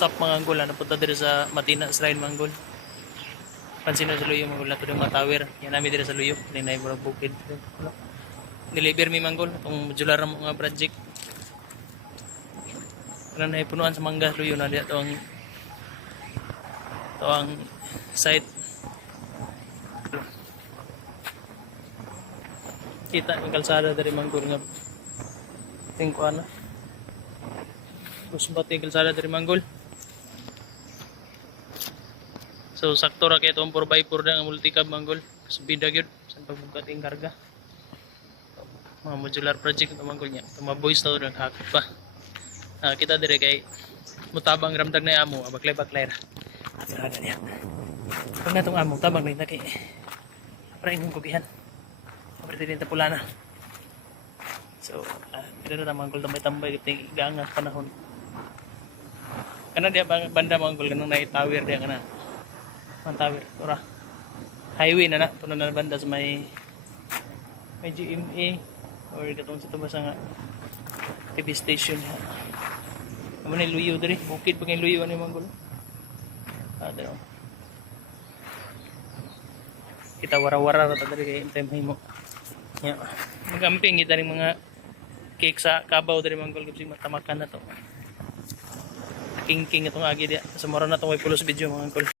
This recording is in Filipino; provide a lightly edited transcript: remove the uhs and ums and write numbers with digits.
What's up mga anggol? Napunta dito sa Matina Shrine mga anggol. Pansin na sa Luyo mga anggol. Nato yung mga tower. Yan namin dito sa Luyo. Hindi na yung bukid. Deliver mi mga anggol. Itong modular na mga project. Wala na punuan sa mangga Luyo na dito ang site. Kita yung kalsada dari mga anggol nga. Tingkuan na. Gusto ba ito yung kalsada dari Manggol? So, sakto ra kayo itong 4x4 na ang multicab Manggol. Kasi bida yun. Saan pagbukat yung karga. Mga modular project ito Manggol niya. Ito mga boys na ito naghakot pa. Kita dire kay mutabang ramdag na yung amo. Baklay-baklay ra. Tirada niya. Pag na itong amo, tabang na yung kay para inyong kubihan. Kabarti din tapula na. So, ito na Manggol tambay-tambay. Ito yung igaangat panahon. Kana dia banda mga anggol kanang na tower dia kana. Ang tower ora. Highway na na tunan na banda sa may GMA or katong sa tubas nga TV station. Amo ni Luyo diri, bukid pa kay Luyo ani mga anggol. Daw. Kita wara-wara ra ta diri kay time himo. Ya. Magamping kita ning mga cake sa Kabaw diri mga anggol kasi matamakan na to. King itong agi dia. Sa mura na itong way pulos video mga angkol.